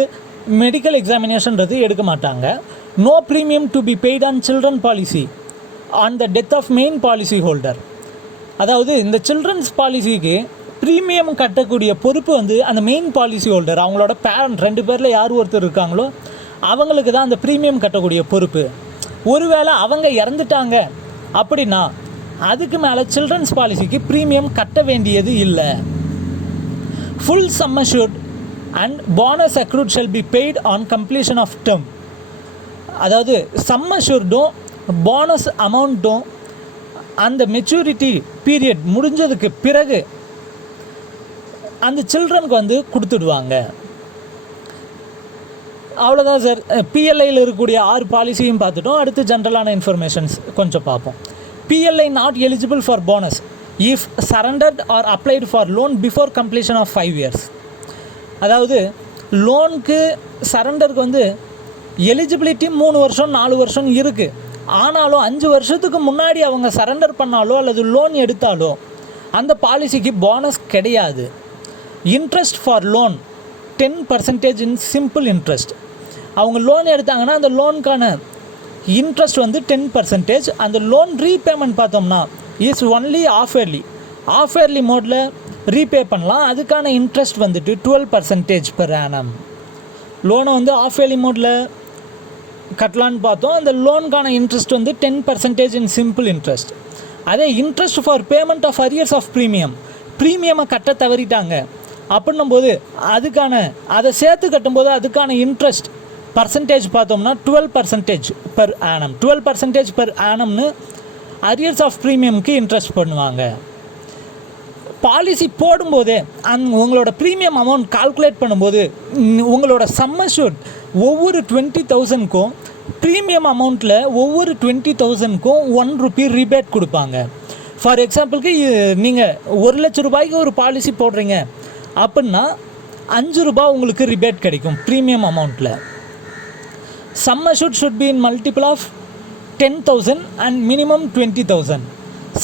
மெடிக்கல் எக்ஸாமினேஷன்றது எடுக்க மாட்டாங்க. No premium to be paid on children policy on the death of main policy holder. அதாவது இந்த சில்ட்ரன்ஸ் பாலிசிக்கு ப்ரீமியம் கட்டக்கூடிய பொறுப்பு வந்து அந்த மெயின் பாலிசி ஹோல்டர், அவங்களோட பேரண்ட் 2 பேரில் யார் ஒருத்தர் இருக்காங்களோ அவங்களுக்கு தான் அந்த ப்ரீமியம் கட்டக்கூடிய பொறுப்பு. ஒருவேளை அவங்க இறந்துட்டாங்க அப்படின்னா அதுக்கு மேலே சில்ட்ரன்ஸ் பாலிசிக்கு ப்ரீமியம் கட்ட வேண்டியது இல்லை. Full sum assured and bonus accrued shall be paid on completion of term. அதாவது சம் அஷ்யூர்டும் போனஸ் அமௌண்ட்டும் அந்த மெச்சூரிட்டி பீரியட் முடிஞ்சதுக்கு பிறகு அந்த சில்ட்ரனுக்கு வந்து கொடுத்துடுவாங்க. அவ்வளோதான் சார். பிஎல்ஐயில் இருக்கக்கூடிய 6 பாலிசியும் பார்த்துட்டோம். அடுத்து ஜென்ரலான இன்ஃபர்மேஷன்ஸ் கொஞ்சம் பார்ப்போம். PLI not eligible for bonus if surrendered or applied for loan before completion of 5 years. அதாவது லோனுக்கு சரண்டருக்கு வந்து எலிஜிபிலிட்டி 3 வருஷம் 4 வருஷம் இருக்குது. ஆனாலும் 5 வருஷத்துக்கு முன்னாடி அவங்க சரண்டர் பண்ணாலோ அல்லது லோன் எடுத்தாலோ அந்த பாலிசிக்கு போனஸ் கிடையாது. Interest for loan 10% in simple interest. அவங்க லோன் எடுத்தாங்கன்னா அந்த லோனுக்கான இன்ட்ரெஸ்ட் வந்து 10%. அந்த லோன் ரீபேமெண்ட் பார்த்தோம்னா இஸ் ஒன்லி ஆஃப் இயர்லி மோடில் ரீபே பண்ணலாம். அதுக்கான இன்ட்ரெஸ்ட் வந்துட்டு 12% per annum. லோனை வந்து ஆஃப் இயர்லி மோடில் கட்டலான்னு பார்த்தோம். அந்த லோனுக்கான இன்ட்ரெஸ்ட் வந்து 10% இன் சிம்பிள் இன்ட்ரெஸ்ட். அதே interest for payment of arrears of ப்ரீமியமை கட்ட தவறிட்டாங்க அப்படின்னும்போது அதை சேர்த்து கட்டும்போது அதுக்கான இன்ட்ரெஸ்ட் பர்சன்டேஜ் பார்த்தோம்னா 12% per annum. 12% per annumனு அரியர்ஸ் ஆஃப் ப்ரீமியமுக்கு இன்ட்ரெஸ்ட் பண்ணுவாங்க. பாலிசி போடும்போதே உங்களோட ப்ரீமியம் அமௌண்ட் கால்குலேட் பண்ணும்போது உங்களோட சம் அஷ்யூர்ட் ஒவ்வொரு 20,000க்கும் ப்ரீமியம் அமௌண்ட்டில் ஒவ்வொரு 20,000க்கும் ₹1 ரிபேட் கொடுப்பாங்க. ஃபார் எக்ஸாம்பிளுக்கு நீங்கள் ₹1,00,000 ஒரு பாலிசி போடுறீங்க அப்படின்னா ₹5 உங்களுக்கு ரிபேட் கிடைக்கும் ப்ரீமியம் அமௌண்ட்டில். Sum assured should be in multiple of 10,000 and minimum 20,000.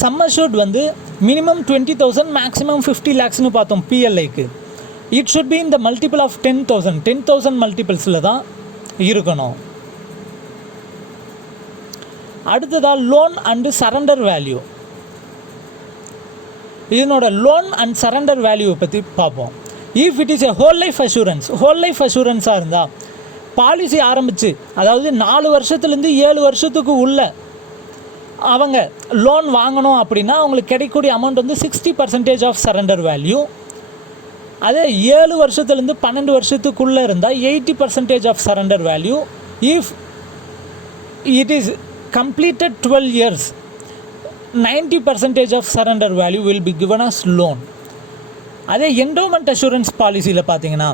Sum assured வந்து மினிமம் 20,000 மேக்ஸிமம் 50 lakhsனு பார்த்தோம் பிஎல்ஐக்கு. It should be in the multiple of 10,000 மல்டிபிள்ஸில் தான் இருக்கணும். அடுத்ததாக லோன் அண்டு சரண்டர் வேல்யூ. இதனோட லோன் அண்ட் சரண்டர் வேல்யூவை பற்றி பார்ப்போம். If it is a whole life அஷூரன்ஸாக இருந்தால் பாலிசி ஆரம்பித்து அதாவது 4 வருஷத்துலேருந்து 7 வருஷத்துக்கு உள்ள அவங்க லோன் வாங்கணும் அப்படின்னா அவங்களுக்கு கிடைக்கக்கூடிய அமௌண்ட் வந்து 60% ஆஃப் சரண்டர் வேல்யூ. அதே 7 வருஷத்துலேருந்து 12 வருஷத்துக்குள்ளே இருந்தால் 80% of surrender value. If it is completed 12 years 90% of surrender value will be given as loan. அதே என்டோமெண்ட் அஷூரன்ஸ் பாலிசியில் பார்த்தீங்கன்னா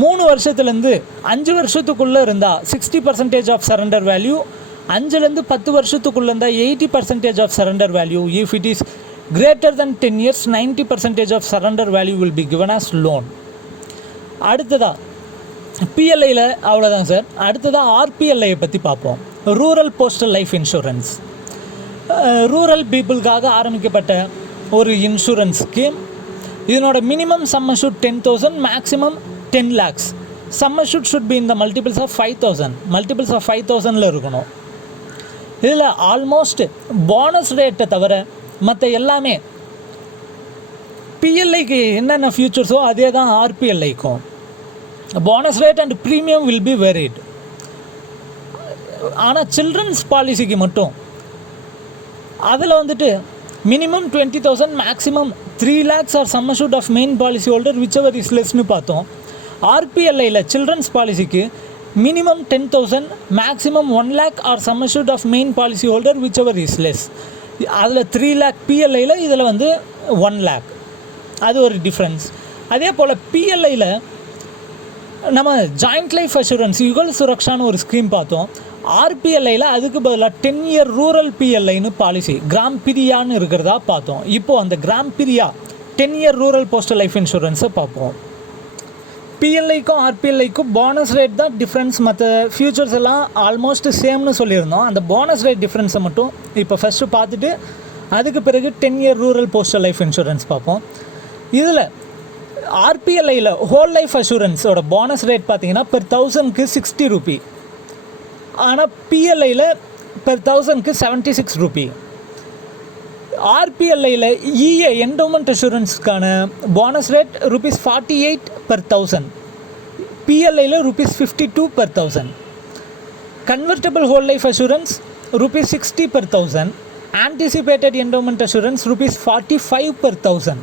3 வருஷத்துலேருந்து 5 வருஷத்துக்குள்ளே இருந்தால் 60% ஆஃப் சரண்டர் வேல்யூ. 5லேருந்து 10 வருஷத்துக்குள்ளே இருந்தால் 80% of surrender value. If it is greater than 10 years 90% of surrender value will be given as loan. அடுத்ததா பிஎல்ஐயில் அவ்வளோதான் சார். அடுத்ததாக ஆர்பிஎல்ஐயை பற்றி பார்ப்போம். Rural postal life insurance. Rural பீப்புளுக்காக ஆரம்பிக்கப்பட்ட ஒரு இன்சூரன்ஸ் ஸ்கீம். இதனோட minimum sum assured 10,000, maximum 10 lakhs. Sum assured should be இந்த மல்டிபிள்ஸ் ஆஃப் 5,000. மல்டிபிள்ஸ் ஆஃப் 5,000 இருக்கணும். இதில் ஆல்மோஸ்ட் போனஸ் ரேட்டை தவிர மற்ற எல்லாமே பிஎல்ஐக்கு என்னென்ன ஃபியூச்சர்ஸோ அதே தான் ஆர்பிஎல்ஐக்கும். Bonus rate and premium will be varied. ஆனால் சில்ட்ரன்ஸ் பாலிசிக்கு மட்டும் அதில் வந்துட்டு minimum 20,000, maximum 3 lakhs or sum assured of main policy holder whichever is லெஸ்னு பார்த்தோம். ஆர்பிஎல்ஐயில் சில்ட்ரன்ஸ் பாலிசிக்கு minimum 10,000, maximum 1 lakh or sum assured of main policy holder whichever is less. அதில் 3 lakh பிஎல்ஐயில், இதில் வந்து 1 lakh. அது ஒரு டிஃப்ரென்ஸ். அதே போல் பிஎல்ஐயில் நம்ம ஜாயிண்ட் லைஃப் அஷூரன்ஸ் யுகல் சுரக்ஷான்னு ஒரு ஸ்கீம் பார்த்தோம். ஆர்பிஎல்ஐயில் அதுக்கு பதிலாக 10 year ரூரல் பிஎல்ஐன்னு பாலிசி கிராம் பிரியான்னு இருக்கிறதா பார்த்தோம். இப்போது அந்த Gram Priya 10 year rural postal life இன்சூரன்ஸை பார்ப்போம். பிஎல்ஐக்கும் ஆர்பிஎல்ஐக்கும் போனஸ் ரேட் தான் டிஃப்ரென்ஸ். மற்ற ஃபியூச்சர்ஸ் எல்லாம் ஆல்மோஸ்ட் சேம்னு சொல்லியிருந்தோம். அந்த போனஸ் ரேட் டிஃப்ரென்ஸை மட்டும் இப்போ ஃபஸ்ட்டு பார்த்துட்டு அதுக்கு பிறகு 10 year rural postal life insurance பார்ப்போம். இதில் ஆர்பிஎல்ஐயில் ஹோல் லைஃப் அஷூரன்ஸோட போனஸ் ரேட் பார்த்தீங்கன்னா per 1000க்கு 60 ரூபி. ஆனால் பிஎல்ஐயில் per 1000க்கு 76 ரூபி. ஆர்பிஎல்ஐயில் இஏ என்டோமெண்ட் அஷூரன்ஸ்க்கான போனஸ் ரேட் ₹48 per 1000. பிஎல்ஐயில் ₹52 per 1000. Convertible whole life assurance ₹60 per 1000. Anticipated endowment assurance ₹45 per 1000.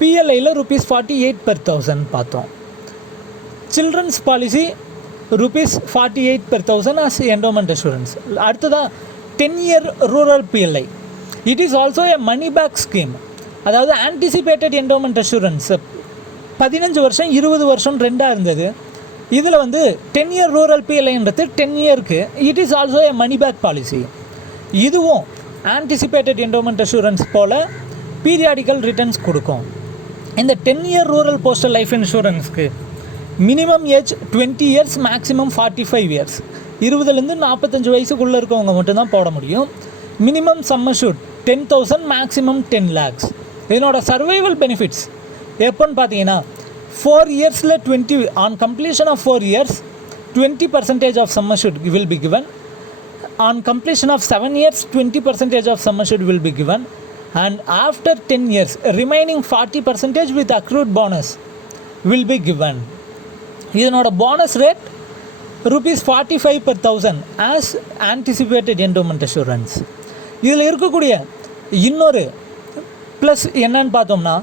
பிஎல்ஐயில் ₹48 per 1000 பார்த்தோம். Children's policy ₹48 per 1000 as endowment assurance. அடுத்ததாக 10 year rural PLI. It is also a money back scheme. அதாவது anticipated endowment assurance 15 வருஷம் 20 வருஷம் ரெண்டாக இருந்தது. இதில் வந்து 10 year ரூரல் பிஎல்ஐன்றது 10 yearக்கு. It is also a money back policy. இதுவும் ஆன்டிசிபேட்டட் என்டோமெண்ட் அஷூரன்ஸ் போல் பீரியாடிக்கல் ரிட்டர்ன்ஸ் கொடுக்கும். இந்த 10 year ரூரல் போஸ்டல் லைஃப் இன்சூரன்ஸ்க்கு minimum age 20 years, maximum 45 years. 20லேருந்து 45 வயசுக்குள்ளே இருக்கவங்க மட்டும்தான் போட முடியும். Minimum sum assured 10,000, maximum 10 lakhs. இதனோட சர்வைவல் பெனிஃபிட்ஸ் எப்போன்னு பார்த்தீங்கன்னா 4 yearsல 20 on completion of 4 years 20% of sum assured will be given. On completion of 7 years 20% of sum assured will be given. and after 10 years remaining 40% with accrued bonus will be given. இதனோட bonus rate ₹45 per 1000 as anticipated endowment assurance. இதில் இருக்கக்கூடிய இன்னொரு plus என்னன்னு பார்த்தோம்னா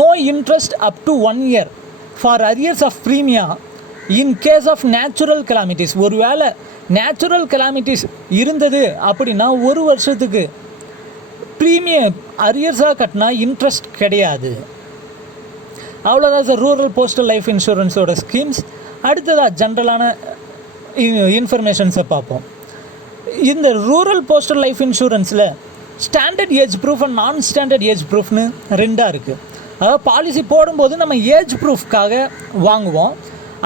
no interest up to 1 year for arrears of premium in case of natural calamities. ஒரு வேளை natural calamities இருந்தது அப்படின்னா ஒரு வருஷத்துக்கு ப்ரீமியம் அரியர்ஸாக கட்டினா இன்ட்ரெஸ்ட் கிடையாது. அவ்வளோதான் சார் ரூரல் போஸ்டல் லைஃப் இன்சூரன்ஸோட ஸ்கீம்ஸ். அடுத்ததாக ஜென்ரலான இன்ஃபர்மேஷன்ஸை பார்ப்போம். இந்த ரூரல் போஸ்டல் லைஃப் இன்சூரன்ஸில் standard age proof and non standard age ப்ரூஃப்னு ரெண்டாக இருக்குது. அதாவது பாலிசி போடும்போது நம்ம ஏஜ் ப்ரூஃப்காக வாங்குவோம்.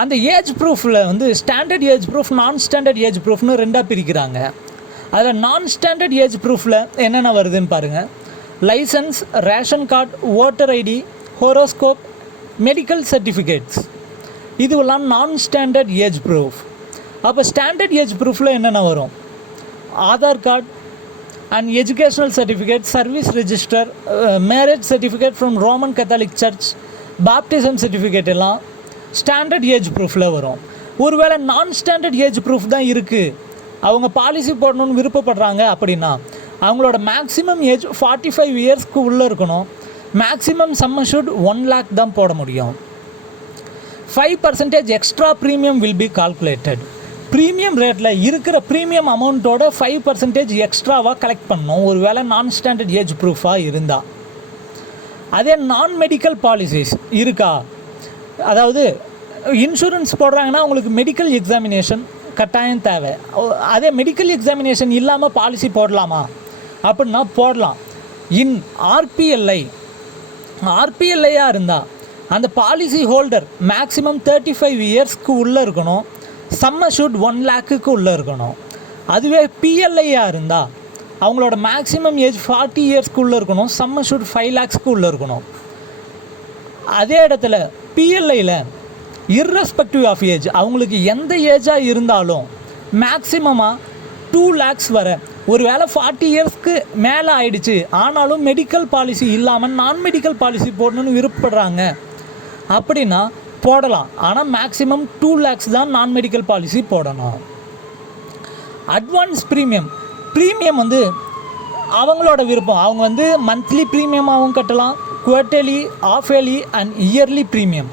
அந்த ஏஜ் ப்ரூஃபில் வந்து ஸ்டாண்டர்ட் ஏஜ் ப்ரூஃப், நான் ஸ்டாண்டர்ட் ஏஜ் ப்ரூஃப்னு ரெண்டாக பிரிக்கிறாங்க. அதில் நான் ஸ்டாண்டர்ட் ஏஜ் ப்ரூஃபில் என்னென்ன வருதுன்னு பாருங்கள். Licence, ration card, voter ID, horoscope, medical certificates, இதுவெல்லாம் நான் ஸ்டாண்டர்ட் ஏஜ் ப்ரூஃப். அப்போ ஸ்டாண்டர்ட் ஏஜ் ப்ரூஃபில் என்னென்ன வரும்? Aadhaar card and educational certificate, service register, marriage certificate from Roman Catholic church, baptism certificate எல்லாம் ஸ்டாண்டர்ட் ஏஜ் ப்ரூஃபில் வரும். ஒருவேளை நான் ஸ்டாண்டர்ட் ஏஜ் ப்ரூஃப் தான் இருக்குது, அவங்க பாலிசி போடணும்னு விருப்பப்படுறாங்க அப்படின்னா அவங்களோட மேக்ஸிமம் ஏஜ் 45 இயர்ஸ்க்கு உள்ளே இருக்கணும். மேக்ஸிமம் சம் அஷ்யூர்ட் 1 lakh தான் போட முடியும். 5% extra premium will B calculated. Premium ரேட்டில் இருக்கிற ப்ரீமியம் அமௌண்ட்டோட 5% எக்ஸ்ட்ராவாக கலெக்ட் பண்ணணும் ஒரு வேளை நான் ஸ்டாண்டர்ட் ஏஜ் ப்ரூஃபாக இருந்தால். அதே நான் மெடிக்கல் பாலிசிஸ் இருக்கா, அதாவது இன்சூரன்ஸ் போடுறாங்கன்னா உங்களுக்கு மெடிக்கல் எக்ஸாமினேஷன் கட்டாயம் தேவை. அதே மெடிக்கல் எக்ஸாமினேஷன் இல்லாமல் பாலிசி போடலாமா அப்படின்னா போடலாம். இன் ஆர்பிஎல்ஐயாக இருந்தால் அந்த பாலிசி ஹோல்டர் மேக்ஸிமம் 35 இயர்ஸ்க்கு உள்ளே இருக்கணும். சம் அஷ்யூர்ட் 1 லேக்குக்கு உள்ளே இருக்கணும். அதுவே பிஎல்ஐயாக இருந்தால் அவங்களோட மேக்ஸிமம் ஏஜ் 40 இயர்ஸ்க்கு உள்ளே இருக்கணும். சம் அஷ்யூர்ட் 5 லேக்ஸ்க்கு உள்ளே இருக்கணும். அதே இடத்துல பிஎல்ஐயில் இர்ரெஸ்பெக்டிவ் ஆஃப் ஏஜ் அவங்களுக்கு எந்த ஏஜாக இருந்தாலும் மேக்ஸிமமாக 2 லேக்ஸ் வர. ஒரு வேளை 40 இயர்ஸ்க்கு மேலே ஆயிடுச்சு ஆனாலும் மெடிக்கல் பாலிசி இல்லாமல் நான் மெடிக்கல் பாலிசி போடணுன்னு விருப்பப்படுறாங்க அப்படின்னா போடலாம். ஆனால் மேக்ஸிமம் 2 லேக்ஸ் தான் நான் மெடிக்கல் பாலிசி போடணும். அட்வான்ஸ் ப்ரீமியம் வந்து அவங்களோட விருப்பம். அவங்க வந்து மந்த்லி ப்ரீமியமாகவும் கட்டலாம், quarterly, half yearly and yearly premium.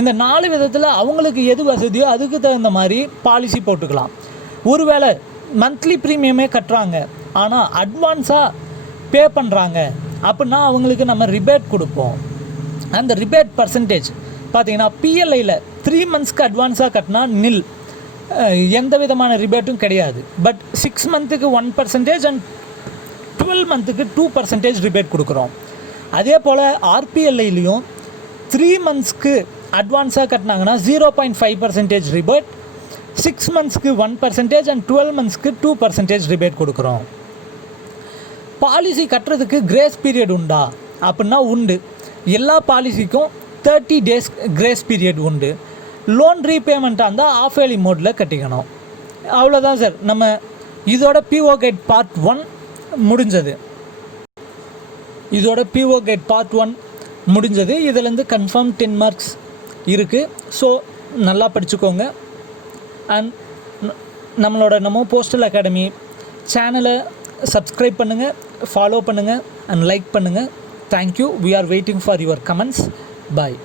இந்த 4 விதத்தில் அவங்களுக்கு எது வசதியோ அதுக்கு தகுந்த மாதிரி பாலிசி போட்டுக்கலாம். ஒருவேளை மந்த்லி ப்ரீமியமே கட்டுறாங்க ஆனால் அட்வான்ஸாக பே பண்ணுறாங்க அப்படின்னா அவங்களுக்கு நம்ம ரிபேட் கொடுப்போம். அந்த ரிபேட் பர்சன்டேஜ் பார்த்திங்கன்னா பிஎல்ஐயில் 3 மந்த்ஸ்க்கு அட்வான்ஸாக கட்டினா நில், எந்த விதமான ரிபேட்டும் கிடையாது. பட் 6 மந்த்துக்கு 1% அண்ட் 12 மந்த்துக்கு 2% ரிபேட் கொடுக்குறோம். அதே போல் ஆர்பிஎல்ஐலையும் 3 மந்த்ஸ்க்கு அட்வான்ஸாக கட்டினாங்கன்னா 0.5% ரிபேட், 6 மந்த்ஸ்க்கு 1% அண்ட் 12 மந்த்ஸ்க்கு 2% ரிபேட் கொடுக்குறோம். பாலிசி கட்டுறதுக்கு கிரேஸ் பீரியட் உண்டா அப்படின்னா உண்டு. எல்லா பாலிசிக்கும் 30 days கிரேஸ் பீரியட் உண்டு. லோன் ரீபேமெண்ட்டாக இருந்தால் ஆஃப் இயர்லி மோடில் கட்டிக்கணும். அவ்வளோதான் சார். நம்ம இதோட பிஓ கைட் பார்ட் 1 முடிஞ்சது. இதிலேருந்து கன்ஃபார்ம் 10 மார்க்ஸ் இருக்குது. ஸோ நல்லா படிச்சுக்கோங்க. அண்ட் நம்மளோட நமோ போஸ்டல் அகாடமி சேனலை சப்ஸ்கிரைப் பண்ணுங்கள், ஃபாலோ பண்ணுங்கள் அண்ட் லைக் பண்ணுங்கள். Thank you. We are waiting for your comments. Bye.